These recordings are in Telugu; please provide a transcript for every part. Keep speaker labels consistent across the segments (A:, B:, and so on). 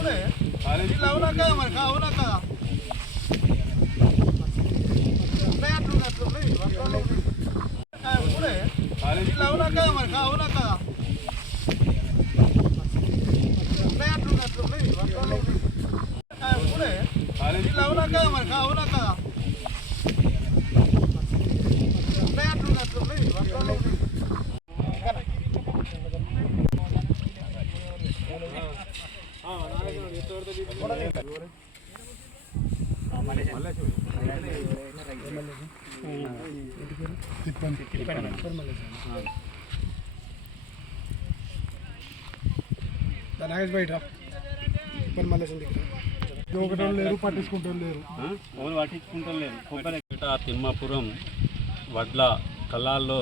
A: ఇలా అవునా కదా మరి కా- అవునా కదా ఉన్నాయి అట్లుంది, అట్లున్నాయి. వర్షాలు ఉన్నాయి. ఆ, ఇప్పుడే. ఇలా అవునా కదా మరి
B: నాగేష్ బయట పని మళ్ళీ ఒకటి లేరు పట్టించుకుంటారు లేరు
C: ఎవరు పట్టించుకుంటలేరు కొబ్బరిపేట తిమ్మాపురం వడ్ల కళ్ళాల్లో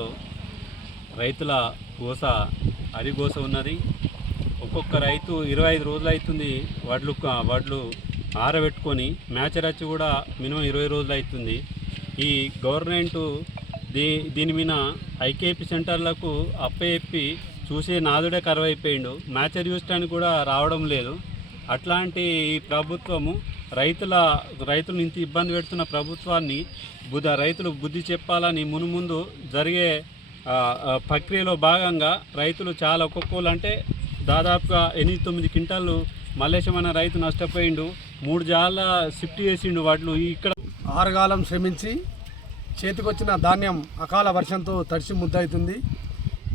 C: రైతుల గోస అరిగోస ఉన్నది. ఒక్కొక్క రైతు ఇరవై ఐదు రోజులు అవుతుంది వడ్లు వడ్లు ఆరబెట్టుకొని మ్యాచర్ వచ్చి కూడా మినిమం ఇరవై రోజులు అవుతుంది. ఈ గవర్నమెంట్ దీ దీని మీద ఐకేపీ సెంటర్లకు అప్పేప్పి చూసే నాదుడే కరువైపోయిండు. మ్యాచర్ చూసడానికి కూడా రావడం లేదు. అట్లాంటి ఈ ప్రభుత్వము రైతుల రైతులు ఇంత ఇబ్బంది పెడుతున్న ప్రభుత్వాన్ని బుధ రైతులు బుద్ధి చెప్పాలని మునుముందు జరిగే ప్రక్రియలో భాగంగా రైతులు చాలా ఒక్కొక్కరు అంటే దాదాపుగా ఎనిమిది తొమ్మిది క్వింటాలు మల్లేశం అనే రైతు నష్టపోయిండు. మూడు జాల షిఫ్ట్ చేసిండు వాటిలో. ఇక్కడ
B: ఆరుగాలం శ్రమించి చేతికొచ్చిన ధాన్యం అకాల వర్షంతో తడిసి ముద్దవుతుంది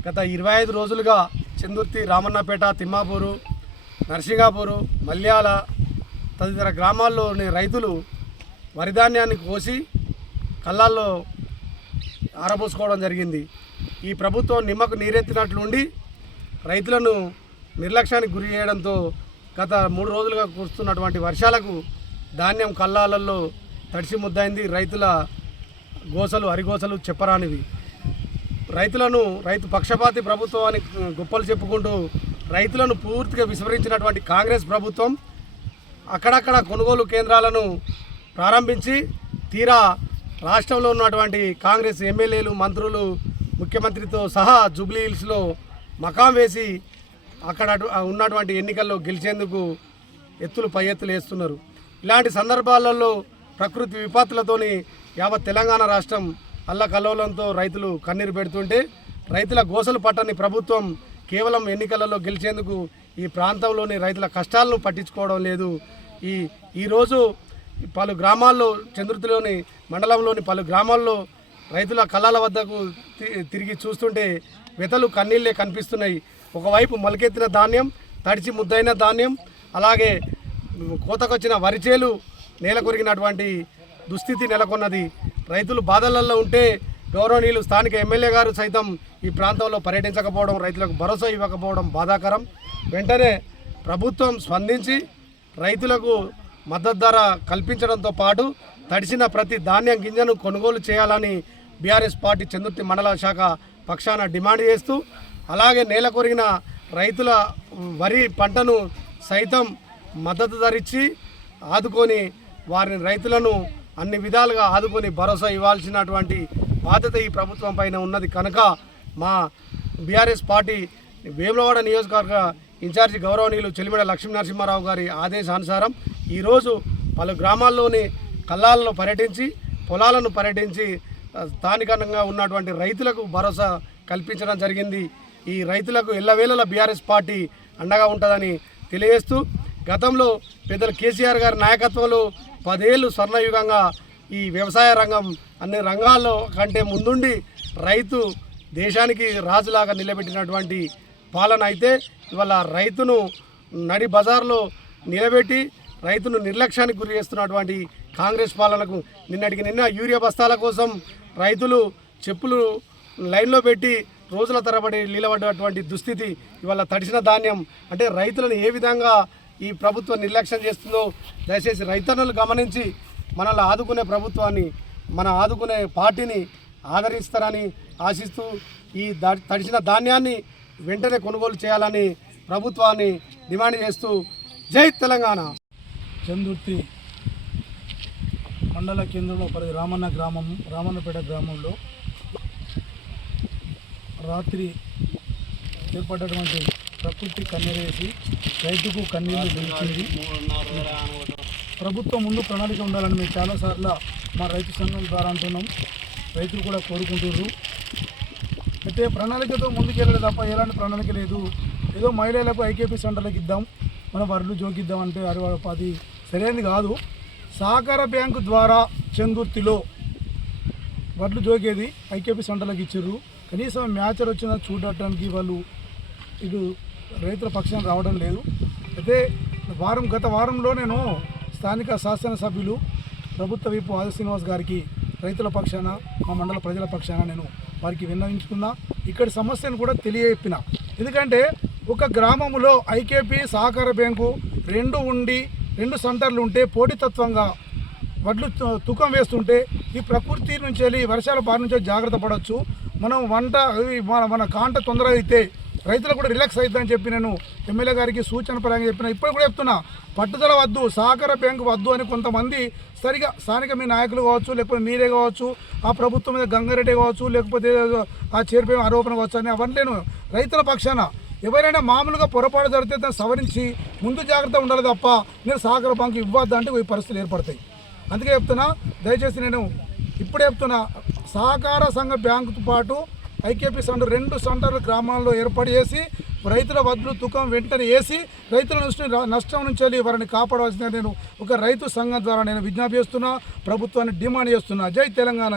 B: గత ఇరవై ఐదు రోజులుగా చందుర్తి రామన్నపేట తిమ్మాపూరు నర్సింగాపూరు మల్యాల తదితర గ్రామాల్లోని రైతులు వరిధాన్యాన్ని కోసి కళ్ళాల్లో ఆరబోసుకోవడం జరిగింది. ఈ ప్రభుత్వం నిమ్మకు నీరెత్తినట్లుండి రైతులను నిర్లక్ష్యానికి గురి చేయడంతో గత మూడు రోజులుగా కురుస్తున్నటువంటి వర్షాలకు ధాన్యం కళ్ళాలలో తడిసి ముద్దైంది. రైతుల గోసలు అరిగోసలు చెప్పరానివి. రైతులను రైతు పక్షపాతి ప్రభుత్వాన్ని గొప్పలు చెప్పుకుంటూ రైతులను పూర్తిగా విస్మరించినటువంటి కాంగ్రెస్ ప్రభుత్వం అక్కడక్కడ కొనుగోలు కేంద్రాలను ప్రారంభించి తీరా రాష్ట్రంలో ఉన్నటువంటి కాంగ్రెస్ ఎమ్మెల్యేలు మంత్రులు ముఖ్యమంత్రితో సహా జూబ్లీ హిల్స్లో మకాం వేసి అక్కడ అటు- ఉన్నటువంటి ఎన్నికల్లో గెలిచేందుకు ఎత్తులు పై ఎత్తులు వేస్తున్నారు. ఇలాంటి సందర్భాలలో ప్రకృతి విపత్తులతోని యావత్ తెలంగాణ రాష్ట్రం అల్లకల్లోలంతో రైతులు కన్నీరు పెడుతుంటే రైతుల గోసలు పట్టని ప్రభుత్వం కేవలం ఎన్నికలలో గెలిచేందుకు ఈ ప్రాంతంలోని రైతుల కష్టాలను పట్టించుకోవడం లేదు. ఈ ఈరోజు పలు గ్రామాల్లో చంద్రుతిలోని మండలంలోని పలు గ్రామాల్లో రైతుల కళ్ళాల వద్దకు తి- తిరిగి చూస్తుంటే వెతలు కన్నీళ్ళే కనిపిస్తున్నాయి. ఒకవైపు మొలకెత్తిన ధాన్యం తడిచి ముద్దైన ధాన్యం అలాగే కోతకొచ్చిన వరిచేలు నేల కొరిగినటువంటి దుస్థితి నెలకొన్నది. రైతులు బాధలలో ఉంటే గౌరవనీయులు స్థానిక ఎమ్మెల్యే గారు సైతం ఈ ప్రాంతంలో పర్యటించకపోవడం రైతులకు భరోసా ఇవ్వకపోవడం బాధాకరం. వెంటనే ప్రభుత్వం స్పందించి రైతులకు మద్దతు ధర కల్పించడంతో పాటు తడిసిన ప్రతి ధాన్యం గింజను కొనుగోలు చేయాలని బీఆర్ఎస్ పార్టీ చందుర్తి మండల శాఖ పక్షాన డిమాండ్ చేస్తూ అలాగే నేల కొరిగిన రైతుల వరి పంటను సైతం మద్దతు ధరిచ్చి ఆదుకొని వారిని రైతులను అన్ని విధాలుగా ఆదుకొని భరోసా ఇవ్వాల్సినటువంటి బాధ్యత ఈ ప్రభుత్వం పైన ఉన్నది. కనుక మా బీఆర్ఎస్ పార్టీ వేములవాడ నియోజకవర్గ ఇన్ఛార్జి గౌరవనీయులు చెలిమిడ లక్ష్మీ నరసింహారావు గారి ఆదేశానుసారం ఈరోజు పలు గ్రామాల్లోని కల్లాలను పర్యటించి పొలాలను పర్యటించి స్థానికంగా ఉన్నటువంటి రైతులకు భరోసా కల్పించడం జరిగింది. ఈ రైతులకు ఎల్లవేళల బీఆర్ఎస్ పార్టీ అండగా ఉంటుందని తెలియజేస్తూ గతంలో పెద్దలు కేసీఆర్ గారి నాయకత్వంలో పదేళ్ళు స్వర్ణయుగంగా ఈ వ్యవసాయ రంగం అన్ని రంగాల్లో కంటే ముందుండి రైతు దేశానికి రాజులాగా నిలబెట్టినటువంటి పాలన అయితే ఇవాళ రైతును నడి బజార్లో నిలబెట్టి రైతును నిర్లక్ష్యానికి గురి చేస్తున్నటువంటి కాంగ్రెస్ పాలనకు నిన్నటికి నిన్న యూరియా బస్తాల కోసం రైతులు చెప్పులు లైన్లో పెట్టి రోజుల తరబడి నిలబడినటువంటి దుస్థితి ఇవాళ తడిసిన ధాన్యం అంటే రైతులను ఏ విధంగా ఈ ప్రభుత్వం నిర్లక్ష్యం చేస్తుందో దయచేసి రైతన్నలు గమనించి మనల్ని ఆదుకునే ప్రభుత్వాన్ని మన ఆదుకునే పార్టీని ఆదరిస్తారని ఆశిస్తూ ఈ దా- ధాన్యాన్ని వెంటనే కొనుగోలు చేయాలని ప్రభుత్వాన్ని డిమాండ్ చేస్తూ జై తెలంగాణ.
D: చందుర్తి మండల కేంద్రంలో పరి రామన్న గ్రామం రామన్నపేట గ్రామంలో రాత్రి ఏర్పడ్డటువంటి ప్రకృతి కన్నీరేసి రైతుకు కన్నీళ్ళు నిలిచింది. ప్రభుత్వం ముందు ప్రణాళిక ఉండాలని మేము చాలాసార్లు మా రైతు సంఘం ద్వారా అంటున్నాం. రైతులు కూడా కోరుకుంటున్నారు. అయితే ప్రణాళికతో ముందుకెళ్ళలేదు తప్ప ఎలాంటి ప్రణాళిక లేదు. ఏదో మహిళలకు ఐకేపీ సెంటర్లకు ఇద్దాం మనం వరలు జోకిద్దాం అంటే అరవై అది సరైనది కాదు. సహకార బ్యాంకు ద్వారా చందుర్తిలో వడ్లు జోకేది ఐకేపీ సెంటర్లకు ఇచ్చారు కనీసం మ్యాచర్ వచ్చిన చూడటానికి వాళ్ళు ఇటు రైతుల పక్షాన రావడం లేదు. అయితే వారం గత వారంలో నేను స్థానిక శాసనసభ్యులు ప్రభుత్వ వైపు ఆది శ్రీనివాస్ గారికి రైతుల పక్షాన మా మండల ప్రజల పక్షాన నేను వారికి విన్నవించుకున్నా. ఇక్కడి సమస్యను కూడా తెలియజెప్పిన. ఎందుకంటే ఒక గ్రామంలో ఐకేపీ సహకార బ్యాంకు రెండు ఉండి రెండు సెంటర్లు ఉంటే పోటీతత్వంగా వడ్లు తు- తూకం వేస్తుంటే ఈ ప్రకృతి నుంచి వెళ్ళి వర్షాల బారి నుంచి జాగ్రత్త పడవచ్చు మనం వంట మన మన కాంట తొందరగా అయితే రైతులకు కూడా రిలాక్స్ అవుతుందని చెప్పి నేను ఎమ్మెల్యే గారికి సూచన పరంగా చెప్పిన ఇప్పుడు కూడా చెప్తున్నా పట్టుదల వద్దు సహకార బ్యాంకు వద్దు అని కొంతమంది సరిగా స్థానిక మీ నాయకులు కావచ్చు లేకపోతే మీరే కావచ్చు ఆ ప్రభుత్వం మీద గంగారెడ్డి కావచ్చు లేకపోతే ఆ చేరిపోయిన ఆరోపణ కావచ్చు అని అవన్నీ రైతుల పక్షాన ఎవరైనా మామూలుగా పొరపాటు జరిగితే దాన్ని సవరించి ముందు జాగ్రత్త ఉండాలి తప్ప నేను సహకార బ్యాంకు ఇవ్వద్దు అంటే ఈ పరిస్థితులు ఏర్పడతాయి. అందుకే చెప్తున్నా దయచేసి నేను ఇప్పుడే చెప్తున్నా సహకార సంఘ బ్యాంకుతో పాటు ఐకేపీ సెంటర్ రెండు సెంటర్లు గ్రామాల్లో ఏర్పాటు చేసి రైతుల వడ్లు తుకం వెంటనే వేసి రైతుల నుంచి నష్టం నుంచి వెళ్ళి వారిని కాపాడవలసిన నేను ఒక రైతు సంఘం ద్వారా నేను విజ్ఞాపి చేస్తున్నా ప్రభుత్వాన్ని డిమాండ్ చేస్తున్నా. జై తెలంగాణ.